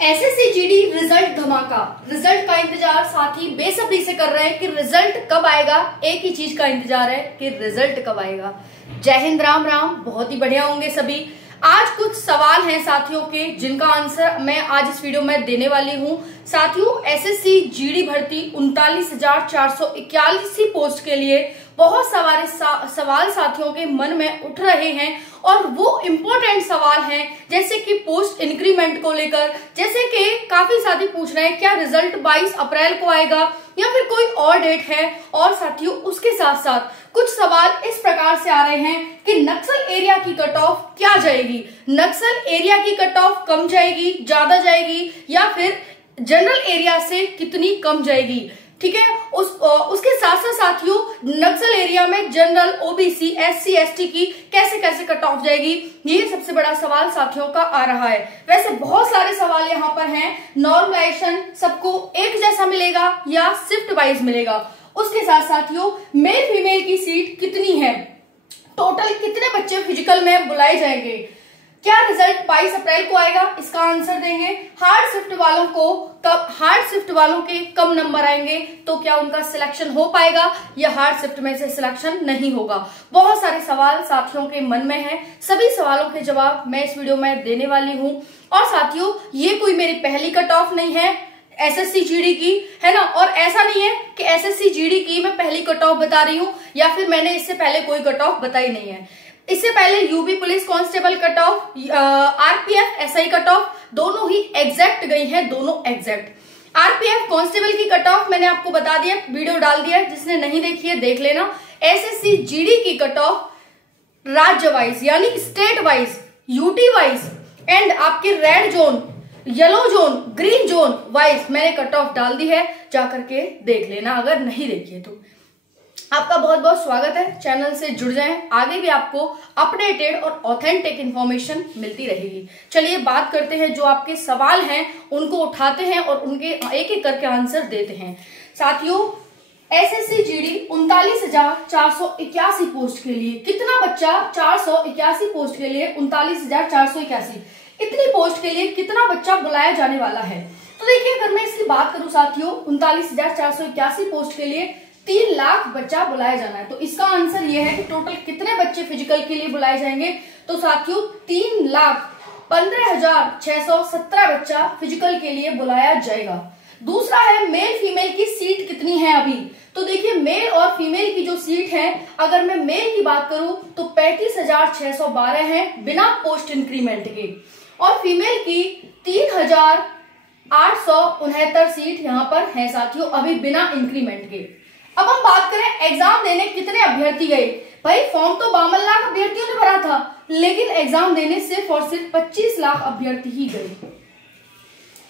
SSC GD result धमाका। Result का इंतजार साथी बेसब्री से कर रहे हैं कि रिजल्ट कब आएगा। एक ही चीज का इंतजार है कि रिजल्ट कब आएगा। जय हिंद, राम राम। बहुत ही बढ़िया होंगे सभी। आज कुछ सवाल हैं साथियों के जिनका आंसर मैं आज इस वीडियो में देने वाली हूं। साथियों, एसएससी जीडी भर्ती 39,481 पोस्ट के लिए बहुत सारे सवाल साथियों के मन में उठ रहे हैं और वो इम्पोर्टेंट सवाल हैं, जैसे कि पोस्ट इंक्रीमेंट को लेकर, जैसे कि काफी साथी पूछ रहे हैं क्या रिजल्ट 22 अप्रैल को आएगा या फिर कोई और डेट है। और साथियों, उसके साथ साथ कुछ सवाल इस प्रकार से आ रहे हैं कि नक्सल एरिया की कट ऑफ क्या जाएगी, नक्सल एरिया की कट ऑफ कम जाएगी, ज्यादा जाएगी, या फिर जनरल एरिया से कितनी कम जाएगी। ठीक है, उसके साथ साथ साथियों, नक्सल एरिया में जनरल, ओबीसी, एससी, एसटी की कैसे कैसे कट ऑफ जाएगी, ये सबसे बड़ा सवाल साथियों का आ रहा है। वैसे बहुत सारे सवाल यहाँ पर हैं। नॉर्मलाइजेशन सबको एक जैसा मिलेगा या शिफ्ट वाइज मिलेगा। उसके साथ साथियों, मेल फीमेल की सीट कितनी है, टोटल कितने बच्चे फिजिकल में बुलाए जाएंगे, क्या रिजल्ट 22 अप्रैल को आएगा, इसका आंसर देंगे। हार्ड शिफ्ट वालों के कम नंबर आएंगे तो क्या उनका सिलेक्शन हो पाएगा या हार्ड शिफ्ट में से सिलेक्शन नहीं होगा। बहुत सारे सवाल साथियों के मन में हैं। सभी सवालों के जवाब मैं इस वीडियो में देने वाली हूं। और साथियों, ये कोई मेरी पहली कट ऑफ नहीं है एसएससी जीडी की, है ना। और ऐसा नहीं है कि एसएससी जीडी की मैं पहली कट ऑफ बता रही हूं या फिर मैंने इससे पहले कोई कट ऑफ बताई नहीं है। इससे पहले UP police constable cut off, RPF SI cut off दोनों ही एग्जैक्ट गई हैं, दोनों एग्जैक्ट। आरपीएफ कांस्टेबल की कट ऑफ मैंने आपको बता दिया, वीडियो डाल दिया, जिसने नहीं देखी है देख लेना। एसएससी जीडी की कट ऑफ राज्य वाइज यानी state wise, UT wise and आपके red zone, yellow zone, green zone wise मैंने कट ऑफ डाल दी है, जाकर के देख लेना अगर नहीं देखी है तो। आपका बहुत बहुत स्वागत है, चैनल से जुड़ जाएं, आगे भी आपको अपडेटेड और ऑथेंटिक इंफॉर्मेशन मिलती रहेगी। चलिए बात करते हैं, जो आपके सवाल हैं उनको उठाते हैं और उनके एक एक करके आंसर देते हैं। साथियों, एसएससी जीडी 39,481 पोस्ट के लिए कितना बच्चा, 481 पोस्ट के लिए 39,481, इतनी पोस्ट के लिए कितना बच्चा बुलाया जाने वाला है। तो देखिए, अगर मैं इसकी बात करूं साथियों, 39,481 पोस्ट के लिए 3 लाख बच्चा बुलाया जाना है। तो इसका आंसर ये है कि टोटल कितने बच्चे फिजिकल के लिए बुलाए जाएंगे। तो साथियों, 3,15,617 बच्चा फिजिकल के लिए बुलाया जाएगा। दूसरा है मेल फीमेल की सीट कितनी है अभी। तो देखिए, मेल और फीमेल की जो सीट है, अगर मैं मेल की बात करूं तो 35,612 है बिना पोस्ट इंक्रीमेंट के, और फीमेल की 3,869 सीट यहाँ पर है साथियों, अभी बिना इंक्रीमेंट के। अब हम बात करें एग्जाम देने कितने अभ्यर्थी गए। भाई, फॉर्म तो 52 लाख अभ्यर्थियों ने भरा था, लेकिन एग्जाम देने सिर्फ और सिर्फ 25 लाख अभ्यर्थी ही गए।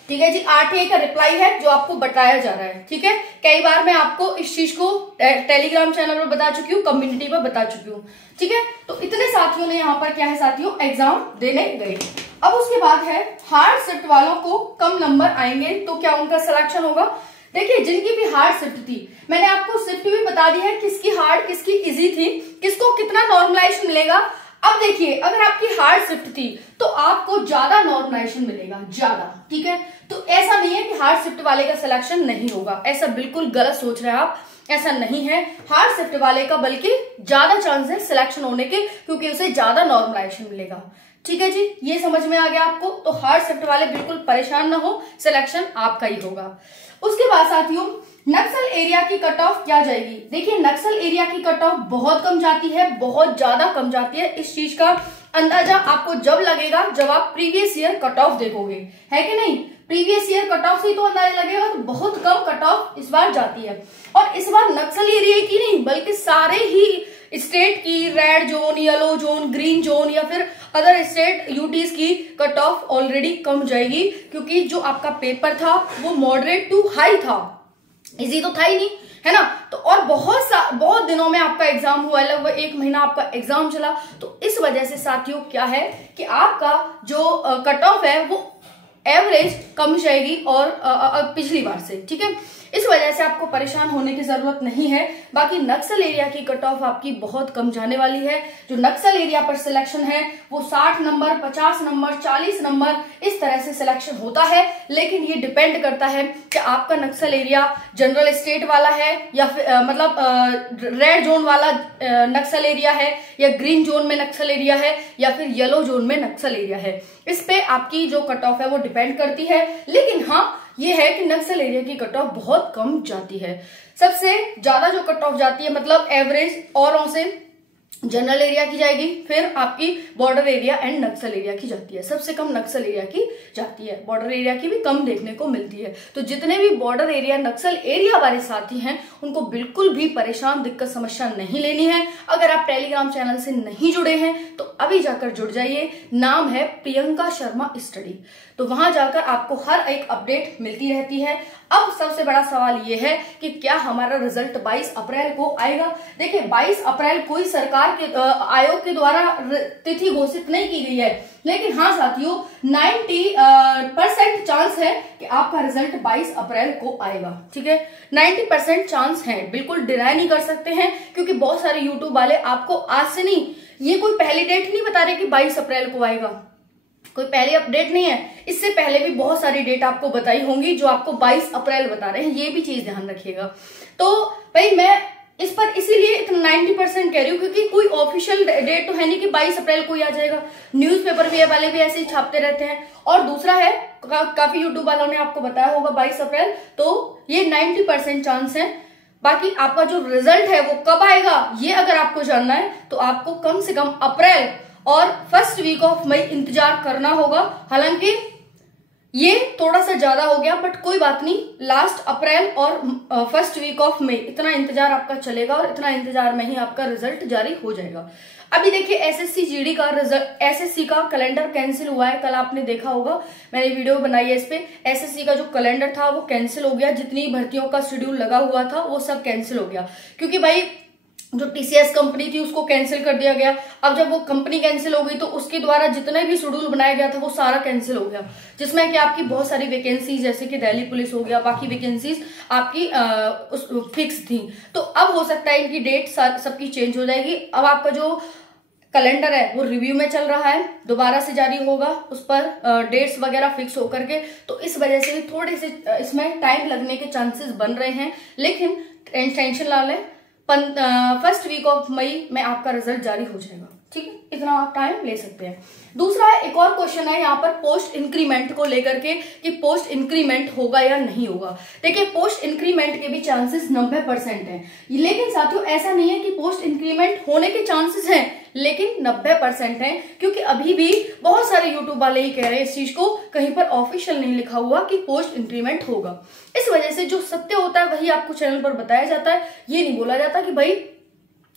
ठीक है जी, RTA का रिप्लाई है जो आपको बताया जा रहा है। ठीक है, कई बार मैं आपको इस चीज को टेलीग्राम चैनल पर बता चुकी हूँ, कम्युनिटी पर बता चुकी हूँ। ठीक है, तो इतने साथियों ने यहाँ पर क्या है साथियों, एग्जाम देने गए। अब उसके बाद है हार्ड शिफ्ट वालों को कम नंबर आएंगे तो क्या उनका सिलेक्शन होगा। देखिए, जिनकी भी हार्ड शिफ्ट थी, मैंने आपको शिफ्ट भी बता दी है, किसकी हार्ड किसकी इजी थी, किसको कितना नॉर्मलाइजेशन मिलेगा। अब देखिए, अगर आपकी हार्ड शिफ्ट थी तो आपको ज्यादा नॉर्मलाइजेशन मिलेगा, ज्यादा। ठीक है, तो ऐसा नहीं है कि हार्ड शिफ्ट वाले का सिलेक्शन नहीं होगा, ऐसा बिल्कुल गलत सोच रहे हैं आप, ऐसा नहीं है। हार्ड शिफ्ट वाले का बल्कि ज्यादा चांस है सिलेक्शन होने के, क्योंकि उसे ज्यादा नॉर्मलाइजेशन मिलेगा। ठीक है जी, ये समझ में आ गया आपको। तो हार्ड शिफ्ट वाले बिल्कुल परेशान ना हो, सिलेक्शन आपका ही होगा। उसके बाद साथियों, नक्सल एरिया की कट ऑफ क्या जाएगी। देखिए, नक्सल एरिया की कट ऑफ बहुत कम जाती है, बहुत ज्यादा कम जाती है। इस चीज का अंदाजा आपको जब लगेगा जब आप प्रीवियस ईयर कट ऑफ देखोगे, है कि नहीं। प्रीवियस ईयर कट ऑफ से ही तो अंदाजा लगेगा, तो बहुत कम कट ऑफ इस बार जाती है। और इस बार नक्सल एरिया की नहीं, बल्कि सारे ही स्टेट की, red zone, yellow zone, green zone या फिर अदर स्टेट यूटीज की कट ऑफ ऑलरेडी कम जाएगी, क्योंकि जो आपका पेपर था वो मॉडरेट टू हाई था, इजी तो था ही नहीं, है ना। तो और बहुत दिनों में आपका एग्जाम हुआ, लगभग 1 महीना आपका एग्जाम चला। तो इस वजह से साथियों क्या है कि आपका जो कट ऑफ है वो एवरेज कम जाएगी और पिछली बार से, ठीक है। इस वजह से आपको परेशान होने की जरूरत नहीं है। बाकी नक्सल एरिया की कट ऑफ आपकी बहुत कम जाने वाली है। जो नक्सल एरिया पर सिलेक्शन है वो 60 नंबर, 50 नंबर, 40 नंबर इस तरह से सिलेक्शन होता है। लेकिन ये डिपेंड करता है कि आपका नक्सल एरिया जनरल स्टेट वाला है या फिर रेड जोन वाला नक्सल एरिया है, या ग्रीन जोन में नक्सल एरिया है, या फिर येलो जोन में नक्सल एरिया है। इस पे आपकी जो कट ऑफ है वो डिपेंड करती है। लेकिन हाँ, ये है कि नक्सल एरिया की कट ऑफ बहुत कम जाती है। सबसे ज्यादा जो कट ऑफ जाती है मतलब एवरेज औरों से जनरल एरिया की जाएगी, फिर आपकी border area and Naxal area की जाती है। सबसे कम नक्सल एरिया की जाती है, बॉर्डर एरिया की भी कम देखने को मिलती है। तो जितने भी बॉर्डर एरिया नक्सल एरिया वाले साथी हैं उनको बिल्कुल भी परेशान, दिक्कत, समस्या नहीं लेनी है। अगर आप टेलीग्राम चैनल से नहीं जुड़े हैं तो अभी जाकर जुड़ जाइए। नाम है प्रियंका शर्मा स्टडी। तो वहां जाकर आपको हर एक अपडेट मिलती रहती है। अब सबसे बड़ा सवाल ये है कि क्या हमारा रिजल्ट 22 अप्रैल को आएगा। देखिए 22 अप्रैल कोई सरकार के आयोग के द्वारा तिथि घोषित नहीं की गई है, लेकिन हाँ साथियों 90% चांस है कि आपका रिजल्ट 22 अप्रैल को आएगा, ठीक है। 90% चांस है, बिल्कुल डिनाई नहीं कर सकते हैं, क्योंकि बहुत सारे यूट्यूब वाले आपको आज से नहीं, ये कोई पहली डेट नहीं बता रहे कि 22 अप्रैल को आएगा, कोई पहली अपडेट नहीं है। इससे पहले भी बहुत सारी डेट आपको बताई होंगी जो आपको 22 अप्रैल बता रहे हैं, ये भी चीज ध्यान रखिएगा। तो भाई मैं इस पर इसीलिए इतना 90% कह रही हूँ क्योंकि कोई ऑफिशियल डेट तो है नहीं कि 22 अप्रैल को ही आ जाएगा। न्यूज़पेपर भी वाले भी ऐसे ही छापते रहते हैं। और दूसरा है काफी यूट्यूब वालों ने आपको बताया होगा 22 अप्रैल, तो ये 90% चांस है। बाकी आपका जो रिजल्ट है वो कब आएगा ये अगर आपको जानना है तो आपको कम से कम अप्रैल और फर्स्ट वीक ऑफ मई इंतजार करना होगा। हालांकि ये थोड़ा सा ज्यादा हो गया, बट कोई बात नहीं, लास्ट अप्रैल और फर्स्ट वीक ऑफ मई इतना इंतजार आपका चलेगा और इतना इंतजार में ही आपका रिजल्ट जारी हो जाएगा। अभी देखिए एसएससी जीडी का रिजल्ट, एसएससी का कैलेंडर कैंसिल हुआ है। कल आपने देखा होगा, मैंने वीडियो बनाई है इस पे। एसएससी का जो कैलेंडर था वो कैंसिल हो गया, जितनी भर्तियों का शेड्यूल लगा हुआ था वो सब कैंसिल हो गया, क्योंकि भाई जो टीसीएस कंपनी थी उसको कैंसिल कर दिया गया। अब जब वो कंपनी कैंसिल हो गई तो उसके द्वारा जितने भी शेड्यूल बनाया गया था वो सारा कैंसिल हो गया, जिसमें कि आपकी बहुत सारी वैकेंसीज जैसे कि दिल्ली पुलिस हो गया, बाकी वैकेंसीज आपकी फिक्स थी। तो अब हो सकता है इनकी डेट सबकी चेंज हो जाएगी। अब आपका जो कैलेंडर है वो रिव्यू में चल रहा है, दोबारा से जारी होगा, उस पर डेट्स वगैरह फिक्स होकर के। तो इस वजह से भी थोड़े से इसमें टाइम लगने के चांसेस बन रहे हैं, लेकिन टेंशन ना लें, फर्स्ट वीक ऑफ मई में आपका रिजल्ट जारी हो जाएगा, ठीक है। इतना आप टाइम ले सकते हैं। दूसरा एक और क्वेश्चन है यहाँ पर पोस्ट इंक्रीमेंट को लेकर के कि पोस्ट इंक्रीमेंट होगा या नहीं होगा। देखिए पोस्ट इंक्रीमेंट के भी चांसेस 90% हैं, लेकिन साथियों ऐसा नहीं है कि पोस्ट इंक्रीमेंट होने के चांसेस हैं लेकिन 90% हैं, क्योंकि अभी भी बहुत सारे यूट्यूब वाले ही कह रहे हैं इस चीज को, कहीं पर ऑफिशियल नहीं लिखा हुआ कि पोस्ट इंक्रीमेंट होगा। इस वजह से जो सत्य होता है वही आपको चैनल पर बताया जाता है। ये नहीं बोला जाता कि भाई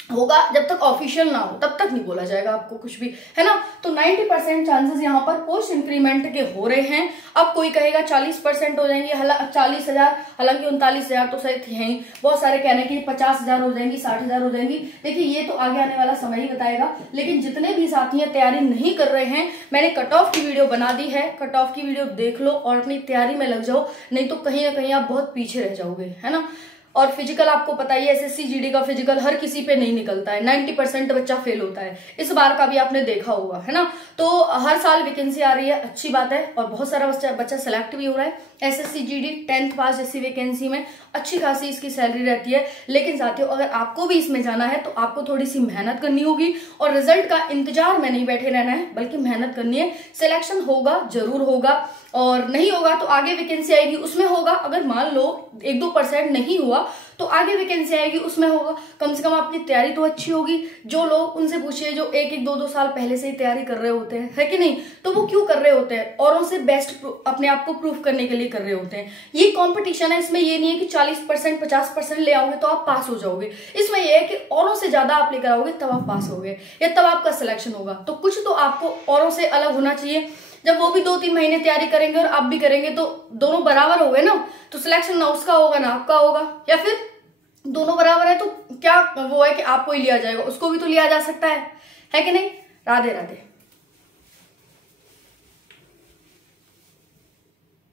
होगा, जब तक ऑफिशियल ना हो तब तक नहीं बोला जाएगा आपको कुछ भी, है ना। तो 90% चांसेस यहाँ पर पोस्ट इंक्रीमेंट के हो रहे हैं। अब कोई कहेगा 40% हो जाएंगे, 40,000, हालांकि 39,000 तो सही है ही। बहुत सारे कहने की 50,000 हो जाएंगी, 60,000 हो जाएंगी। देखिए ये तो आगे आने वाला समय ही बताएगा। लेकिन जितने भी साथी तैयारी नहीं कर रहे हैं, मैंने कट ऑफ की वीडियो बना दी है, कट ऑफ की वीडियो देख लो और अपनी तैयारी में लग जाओ, नहीं तो कहीं ना कहीं आप बहुत पीछे रह जाओगे, है ना। और फिजिकल आपको पता ही है, एसएससी जीडी का फिजिकल हर किसी पे नहीं निकलता है, 90% बच्चा फेल होता है। इस बार का भी आपने देखा होगा, है ना। तो हर साल वैकेंसी आ रही है, अच्छी बात है, और बहुत सारा बच्चा सेलेक्ट भी हो रहा है। एसएससी जीडी 10th पास जैसी वैकेंसी में अच्छी खासी इसकी सैलरी रहती है। लेकिन साथियों अगर आपको भी इसमें जाना है तो आपको थोड़ी सी मेहनत करनी होगी, और रिजल्ट का इंतजार में नहीं बैठे रहना है, बल्कि मेहनत करनी है। सिलेक्शन होगा, जरूर होगा, और नहीं होगा तो आगे वैकेंसी आएगी उसमें होगा। अगर मान लो 1-2% नहीं हुआ तो आगे वैकेंसी आएगी उसमें होगा। कम से कम आपकी तैयारी तो अच्छी होगी। जो लोग उनसे पूछिए जो 1-1, 2-2 साल पहले से ही तैयारी कर रहे होते हैं, है कि नहीं, तो वो क्यों कर रहे होते हैं? औरों से बेस्ट अपने आप को प्रूफ करने के लिए कर रहे होते हैं। ये कंपटीशन है, इसमें ये नहीं है कि 40%, 50% ले आओगे तो आप पास हो जाओगे। इसमें यह है कि औरों से ज्यादा आप लेकर आओगे तब आप पास होगे या तब आपका सिलेक्शन होगा। तो कुछ तो आपको औरों से अलग होना चाहिए। जब वो भी 2-3 महीने तैयारी करेंगे और आप भी करेंगे तो दोनों बराबर हो गए ना, तो सिलेक्शन ना उसका होगा ना आपका होगा। या फिर दोनों बराबर है तो क्या वो है कि आपको ही लिया जाएगा, उसको भी तो लिया जा सकता है कि नहीं। राधे राधे।